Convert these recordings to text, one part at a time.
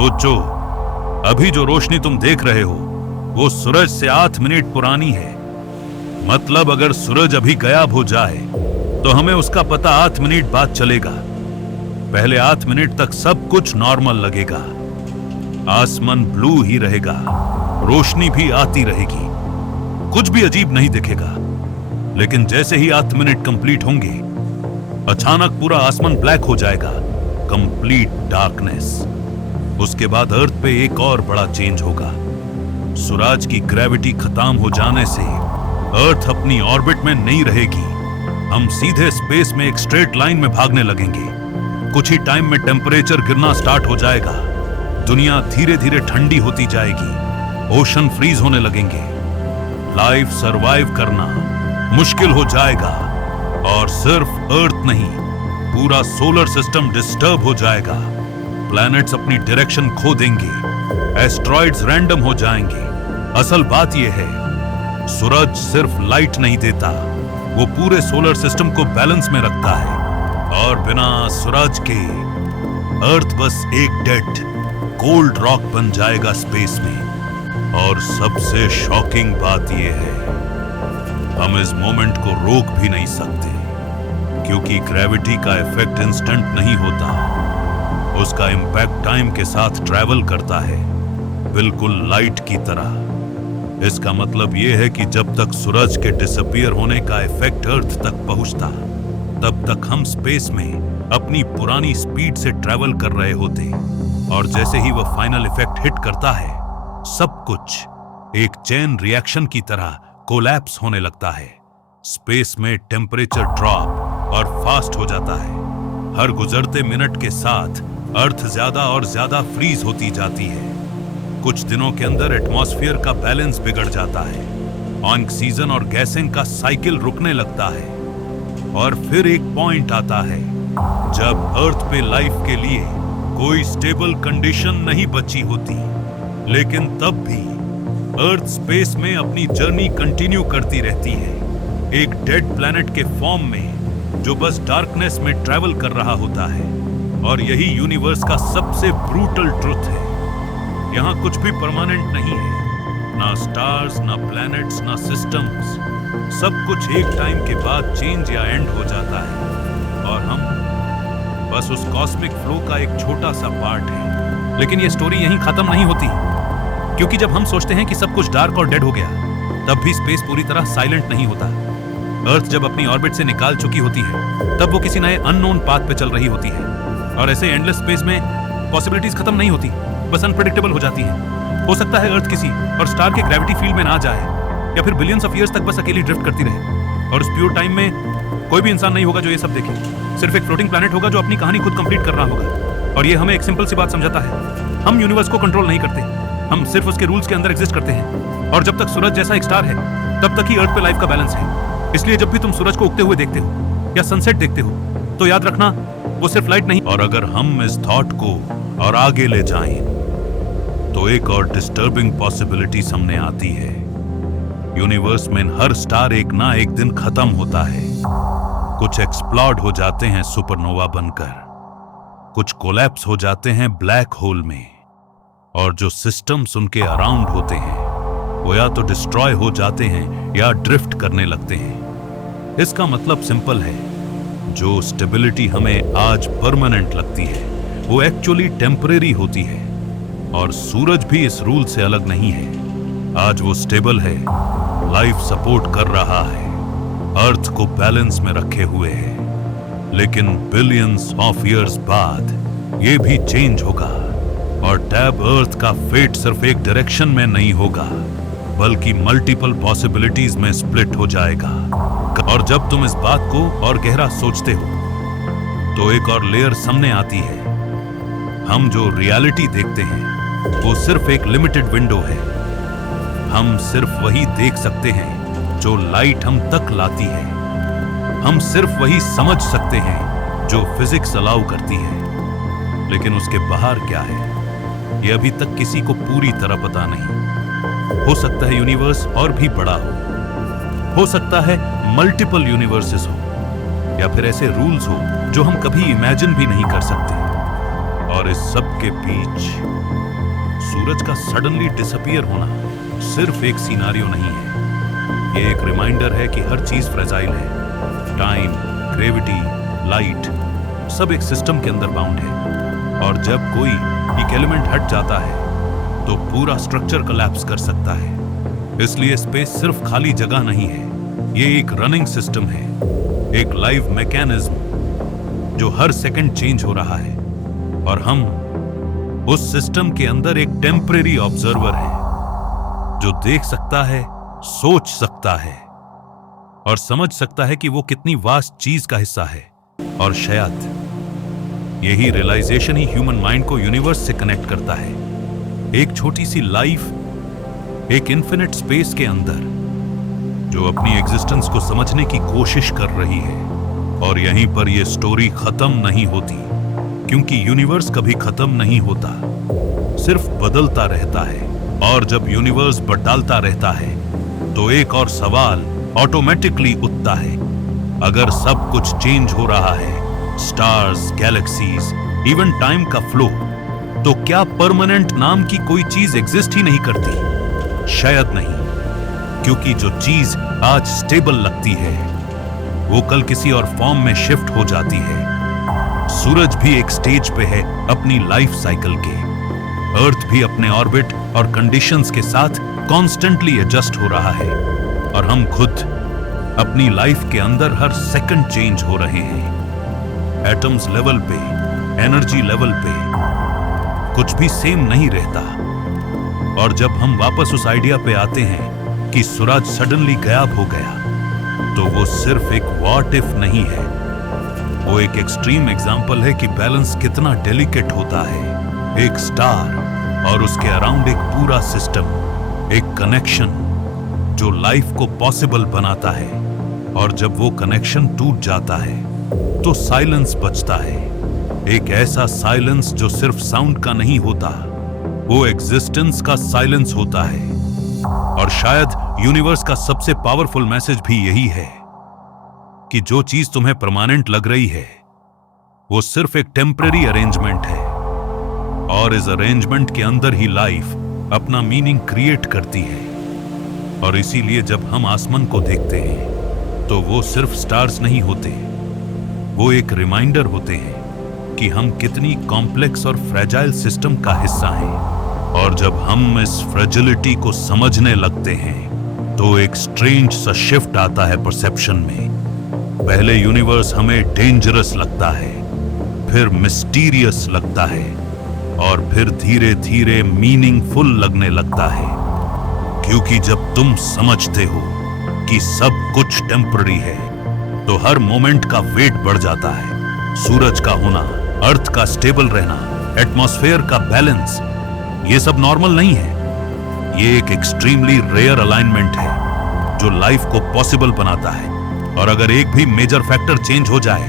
सोचो, अभी जो रोशनी तुम देख रहे हो वो सूरज से 8 मिनट पुरानी है। मतलब अगर सूरज अभी गायब हो जाए तो हमें उसका पता 8 मिनट बाद चलेगा। पहले 8 मिनट तक सब कुछ नॉर्मल लगेगा, आसमान ब्लू ही रहेगा, रोशनी भी आती रहेगी, कुछ भी अजीब नहीं दिखेगा। लेकिन जैसे ही 8 मिनट कंप्लीट होंगे, अचानक पूरा आसमान ब्लैक हो जाएगा, कंप्लीट डार्कनेस। उसके बाद अर्थ पे एक और बड़ा चेंज होगा। सूरज की ग्रेविटी खत्म हो जाने से अर्थ अपनी ऑर्बिट में नहीं रहेगी। हम सीधे स्पेस में एक स्ट्रेट लाइन में भागने लगेंगे। कुछ ही टाइम में टेम्परेचर गिरना स्टार्ट हो जाएगा, दुनिया धीरे धीरे ठंडी होती जाएगी, ओशन फ्रीज होने लगेंगे, लाइफ सरवाइव करना मुश्किल हो जाएगा। और सिर्फ अर्थ नहीं, पूरा सोलर सिस्टम डिस्टर्ब हो जाएगा, प्लैनेट्स अपनी डायरेक्शन खो देंगे, एस्ट्रॉइड्स रैंडम हो जाएंगे। असल बात यह है, सूरज सिर्फ लाइट नहीं देता, वो पूरे सोलर सिस्टम को बैलेंस में रखता है। और बिना सूरज के अर्थ बस एक डेड कोल्ड रॉक बन जाएगा स्पेस में। और सबसे शॉकिंग बात यह है, हम इस मोमेंट को रोक भी नहीं सकते, क्योंकि ग्रेविटी का इफेक्ट इंस्टेंट नहीं होता, उसका इंपैक्ट टाइम के साथ ट्रैवल करता है, बिल्कुल लाइट की तरह। इसका मतलब यह है कि जब तक सूरज के डिसअपीयर होने का इफेक्ट अर्थ तक पहुंचता, तब तक हम स्पेस में अपनी पुरानी स्पीड से ट्रैवल कर रहे होते। और जैसे ही वह फाइनल इफेक्ट हिट करता है, सब कुछ एक चेन रिएक्शन की तरह कोलैप्स होने लगता है। स्पेस में टेम्परेचर ड्रॉप और फास्ट हो जाता है। हर गुजरते मिनट के साथ अर्थ ज्यादा और ज्यादा फ्रीज होती जाती है। कुछ दिनों के अंदर एटमॉस्फेयर का बैलेंस बिगड़ जाता है, ऑक्सीजन और गैसिंग का साइकिल रुकने लगता है। और फिर एक पॉइंट आता है जब अर्थ पे लाइफ के लिए कोई स्टेबल कंडीशन नहीं बची होती, लेकिन तब भी अर्थ स्पेस में अपनी जर्नी कंटिन्यू करती रहती है, एक डेड प्लैनेट के फॉर्म में जो बस डार्कनेस में ट्रैवल कर रहा होता है। और यही यूनिवर्स का सबसे ब्रूटल ट्रुथ है, यहाँ कुछ भी परमानेंट नहीं है, ना स्टार्स, ना प्लैनेट्स, ना सिस्टम्स। सब कुछ एक टाइम के बाद चेंज या एंड हो जाता है, और हम बस उस कॉस्मिक फ्लो का एक छोटा सा पार्ट है। लेकिन ये स्टोरी यहीं खत्म नहीं होती, क्योंकि जब हम सोचते हैं कि सब कुछ डार्क और डेड हो गया, तब भी स्पेस पूरी तरह साइलेंट नहीं होता। अर्थ जब अपनी ऑर्बिट से निकाल चुकी होती है, तब वो किसी नए अननोन पाथ पे चल रही होती है। और ऐसे एंडलेस स्पेस में पॉसिबिलिटीज खत्म नहीं होती, बस अनप्रेडिक्टेबल हो जाती है। हो सकता है अर्थ किसी और स्टार के ग्रेविटी फील्ड में ना जाए, या फिर बिलियंस ऑफ ईयर्स तक बस अकेली ड्रिफ्ट करती रहे। और उस प्योर टाइम में कोई भी इंसान नहीं होगा जो ये सब देखे, सिर्फ एक फ्लोटिंग प्लैनेट होगा जो अपनी कहानी खुद कंप्लीट कर रहा होगा। और ये हमें एक सिंपल सी बात समझाता है, हम यूनिवर्स को कंट्रोल नहीं करते, हम सिर्फ उसके रूल्स के अंदर एग्जिस्ट करते हैं। और जब तक सूरज जैसा एक स्टार है, तब तक ही अर्थ पे लाइफ का बैलेंस है। इसलिए जब भी तुम सूरज को उगते हुए देखते हो या सनसेट देखते हो, तो याद रखना वो सिर्फ लाइट नहीं। और अगर हम इस थॉट को और आगे ले जाएं, तो एक और डिस्टर्बिंग पॉसिबिलिटी सामने आती है। यूनिवर्स में हर स्टार एक ना एक दिन खत्म होता है। कुछ एक्सप्लोड हो जाते हैं सुपरनोवा बनकर, कुछ कोलैप्स हो जाते हैं ब्लैक होल में, और जो सिस्टम्स उनके अराउंड होते हैं वो या तो डिस्ट्रॉय हो जाते हैं या ड्रिफ्ट करने लगते हैं। इसका मतलब सिंपल है, जो स्टेबिलिटी हमें आज परमानेंट लगती है, वो एक्चुअली टेम्परेरी होती है। और सूरज भी इस रूल से अलग नहीं है। आज वो स्टेबल है, लाइफ सपोर्ट कर रहा है, अर्थ को बैलेंस में रखे हुए है। लेकिन बिलियंस ऑफ ईयर्स बाद ये भी चेंज होगा, और टैब अर्थ का फेट सिर्फ एक डायरेक्शन में नहीं होगा, बल्कि मल्टीपल पॉसिबिलिटीज में स्प्लिट हो जाएगा। और जब तुम इस बात को और गहरा सोचते हो, तो एक और लेयर सामने आती है। हम जो रियलिटी देखते हैं वो सिर्फ एक लिमिटेड विंडो है। हम सिर्फ वही देख सकते हैं जो लाइट हम तक लाती है। हम सिर्फ वही समझ सकते हैं जो फिजिक्स अलाउ करती है। लेकिन उसके बाहर क्या है, यह अभी तक किसी को पूरी तरह पता नहीं। हो सकता है यूनिवर्स और भी बड़ा हो सकता है मल्टीपल यूनिवर्सेस हो, या फिर ऐसे रूल्स हो जो हम कभी इमेजिन भी नहीं कर सकते। और इस सब के बीच सूरज का सडनली डिसअपीयर होना सिर्फ एक सिनारियो नहीं है, ये एक रिमाइंडर है कि हर चीज फ्रेजाइल है। टाइम, ग्रेविटी, लाइट सब एक सिस्टम के अंदर बाउंड है, और जब कोई एक एलिमेंट हट जाता है तो पूरा स्ट्रक्चर कोलैप्स कर सकता है। इसलिए स्पेस सिर्फ खाली जगह नहीं है, ये एक रनिंग सिस्टम है, एक लाइव मैकेनिज्म जो हर सेकंड चेंज हो रहा है, और हम उस सिस्टम के अंदर एक टेम्परेरी ऑब्जर्वर है जो देख सकता है, सोच सकता है और समझ सकता है कि वो कितनी वास्ट चीज का हिस्सा है। और शायद यही रियलाइजेशन ही ह्यूमन माइंड को यूनिवर्स से कनेक्ट करता है, एक छोटी सी लाइफ, एक इन्फिनिट स्पेस के अंदर जो अपनी एग्जिस्टेंस को समझने की कोशिश कर रही है। और यहीं पर यह स्टोरी खत्म नहीं होती, क्योंकि यूनिवर्स कभी खत्म नहीं होता, सिर्फ बदलता रहता है। और जब यूनिवर्स बदलता रहता है तो एक और सवाल ऑटोमेटिकली उठता है, अगर सब कुछ चेंज हो रहा है, स्टार्स, गैलेक्सीज, इवन टाइम का फ्लो, तो क्या परमानेंट नाम की कोई चीज एग्जिस्ट ही नहीं करती? शायद नहीं, क्योंकि जो चीज आज स्टेबल लगती है वो कल किसी और फॉर्म में शिफ्ट हो जाती है। सूरज भी एक स्टेज पे है अपनी लाइफ साइकिल के, अर्थ भी अपने ऑर्बिट और कंडीशंस के साथ कॉन्स्टेंटली एडजस्ट हो रहा है, और हम खुद अपनी लाइफ के अंदर हर सेकंड चेंज हो रहे हैं। एटम्स लेवल पे, एनर्जी लेवल पे कुछ भी सेम नहीं रहता। और जब हम वापस उस आइडिया पे आते हैं कि सूरज सडनली गायब हो गया, तो वो सिर्फ एक व्हाट इफ नहीं है, वो एक एक्सट्रीम एग्जाम्पल है कि बैलेंस कितना डेलिकेट होता है। एक स्टार और उसके अराउंड एक पूरा सिस्टम, एक कनेक्शन जो लाइफ को पॉसिबल बनाता है, और जब वो कनेक्शन टूट जाता है तो साइलेंस बचता है। एक ऐसा साइलेंस जो सिर्फ साउंड का नहीं होता, वो एग्जिस्टेंस का साइलेंस होता है। और शायद यूनिवर्स का सबसे पावरफुल मैसेज भी यही है कि जो चीज तुम्हें परमानेंट लग रही है वो सिर्फ एक टेम्परेरी अरेंजमेंट है, और इस अरेंजमेंट के अंदर ही लाइफ अपना मीनिंग क्रिएट करती है। और इसीलिए जब हम आसमान को देखते हैं तो वो सिर्फ स्टार्स नहीं होते, वो एक रिमाइंडर होते हैं कि हम कितनी कॉम्प्लेक्स और फ्रेजाइल सिस्टम का हिस्सा हैं। और जब हम इस फ्रेजिलिटी को समझने लगते हैं तो एक स्ट्रेंज सा शिफ्ट आता है परसेप्शन में। पहले यूनिवर्स हमें डेंजरस लगता है, फिर मिस्टीरियस लगता है, और फिर धीरे धीरे मीनिंगफुल लगने लगता है। क्योंकि जब तुम समझते हो कि सब कुछ टेम्पररी है तो हर मोमेंट का वेट बढ़ जाता है। सूरज का होना, अर्थ का स्टेबल रहना, एटमॉस्फेयर का बैलेंस, ये सब नॉर्मल नहीं है, ये एक एक्सट्रीमली रेयर अलाइनमेंट है जो लाइफ को पॉसिबल बनाता है। और अगर एक भी मेजर फैक्टर चेंज हो जाए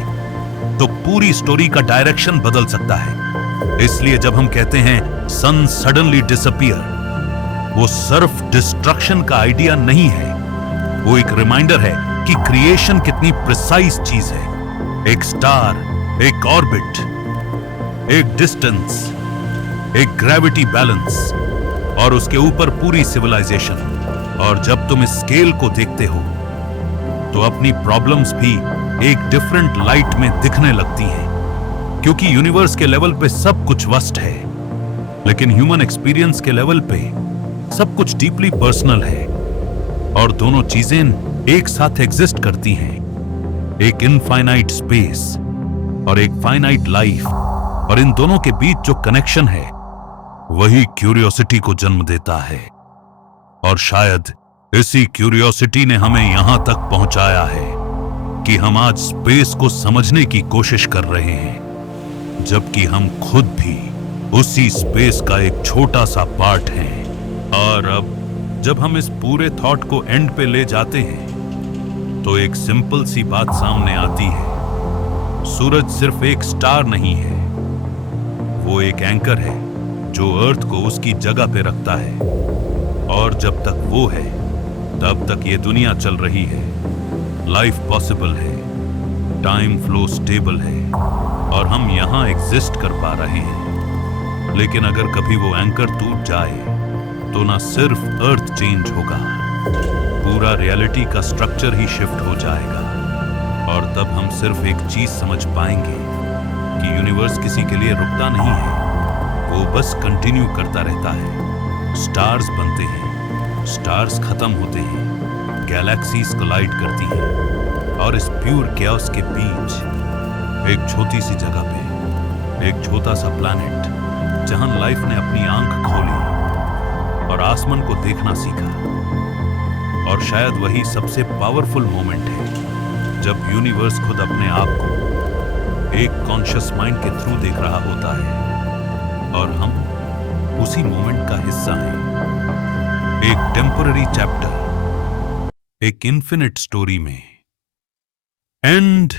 तो पूरी स्टोरी का डायरेक्शन बदल सकता है। इसलिए जब हम कहते हैं सन सडनली डिसअपीयर, वो सिर्फ डिस्ट्रक्शन का आइडिया नहीं है, वो एक रिमाइंडर है कि क्रिएशन कितनी प्रिसाइज चीज है। एक स्टार, एक ऑर्बिट, एक डिस्टेंस, एक ग्रेविटी बैलेंस, और उसके ऊपर पूरी सिविलाइजेशन। और जब तुम इस स्केल को देखते हो तो अपनी प्रॉब्लम्स भी एक डिफरेंट लाइट में दिखने लगती हैं, क्योंकि यूनिवर्स के लेवल पे सब कुछ वस्ट है, लेकिन ह्यूमन एक्सपीरियंस के लेवल पे सब कुछ डीपली पर्सनल है। और दोनों चीजें एक साथ एग्जिस्ट करती हैं, एक इनफाइनाइट स्पेस और एक फाइनाइट लाइफ, और इन दोनों के बीच जो कनेक्शन है वही क्यूरियोसिटी को जन्म देता है। और शायद इसी क्यूरियोसिटी ने हमें यहां तक पहुंचाया है कि हम आज स्पेस को समझने की कोशिश कर रहे हैं, जबकि हम खुद भी उसी स्पेस का एक छोटा सा पार्ट हैं। और अब जब हम इस पूरे थॉट को एंड पे ले जाते हैं तो एक सिंपल सी बात सामने आती है, सूरज सिर्फ एक स्टार नहीं है, वो एक एंकर है जो अर्थ को उसकी जगह पे रखता है। और जब तक वो है तब तक ये दुनिया चल रही है, लाइफ पॉसिबल है, टाइम फ्लो स्टेबल है, और हम यहां एग्जिस्ट कर पा रहे हैं। लेकिन अगर कभी वो एंकर टूट जाए तो ना सिर्फ अर्थ चेंज होगा, पूरा रियलिटी का स्ट्रक्चर ही शिफ्ट हो जाएगा। और तब हम सिर्फ एक चीज समझ पाएंगे कि यूनिवर्स किसी के लिए रुकता नहीं है, वो बस कंटिन्यू करता रहता है। स्टार्स बनते हैं, स्टार्स खत्म होते हैं, गैलेक्सीज कोलाइड करती हैं, और इस प्यूर कैओस के बीच एक छोटी सी जगह पे एक छोटा सा प्लैनेट, जहां लाइफ ने अपनी आंख खोली और आसमान को देखना सीखा। और शायद वही सबसे पावरफुल मोमेंट है जब यूनिवर्स खुद अपने आप को एक कॉन्शियस माइंड के थ्रू देख रहा होता है, और हम उसी मोमेंट का हिस्सा हैं। एक टेम्पररी चैप्टर एक इन्फिनिट स्टोरी में। एंड